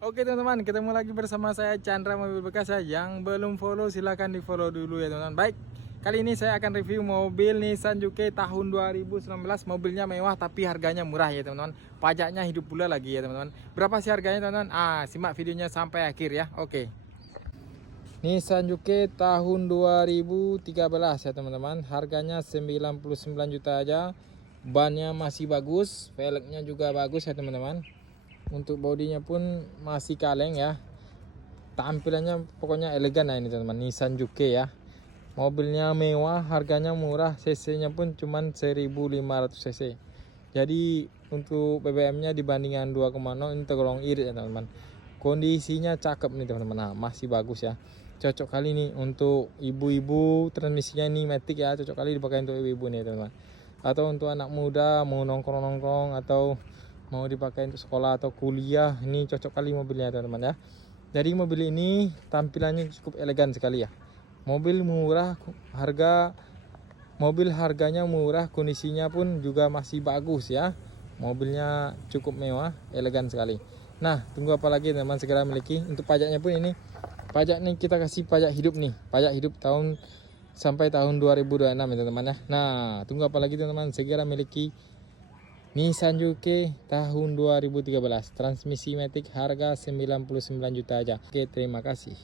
Oke teman-teman, ketemu lagi bersama saya Chandra Mobil Bekas ya. Yang belum follow silahkan di follow dulu ya teman-teman. Baik, kali ini saya akan review mobil Nissan Juke tahun 2019. Mobilnya mewah tapi harganya murah ya teman-teman. Pajaknya hidup pula lagi ya teman-teman. Berapa sih harganya teman-teman? Simak videonya sampai akhir ya. Oke. Nissan Juke tahun 2013 ya teman-teman. Harganya 99 juta aja. Bannya masih bagus, velgnya juga bagus ya teman-teman. Untuk bodinya pun masih kaleng ya. Tampilannya pokoknya elegan lah ini teman-teman. Nissan Juke ya. Mobilnya mewah, harganya murah, cc-nya pun cuman 1500 cc. Jadi untuk BBM-nya dibandingkan 2,0 ini tergolong irit ya teman-teman. Kondisinya cakep nih teman-teman. Nah, masih bagus ya. Cocok kali nih untuk ibu-ibu, transmisinya ini matic ya, cocok kali dipakai untuk ibu-ibu nih teman-teman. Atau untuk anak muda mau nongkrong-nongkrong atau mau dipakai untuk sekolah atau kuliah, ini cocok kali mobilnya teman-teman ya. Jadi mobil ini tampilannya cukup elegan sekali ya. Mobil murah, harganya murah, kondisinya pun juga masih bagus ya. Mobilnya cukup mewah, elegan sekali. Nah, tunggu apa lagi teman-teman, segera miliki. Untuk pajaknya pun ini pajak nih, kita kasih pajak hidup nih, pajak hidup tahun sampai tahun 2026 ya teman-teman ya. Nah, tunggu apa lagi teman-teman, segera miliki Nissan Juke tahun 2013, transmisi matic, harga 99 juta aja. Oke, terima kasih.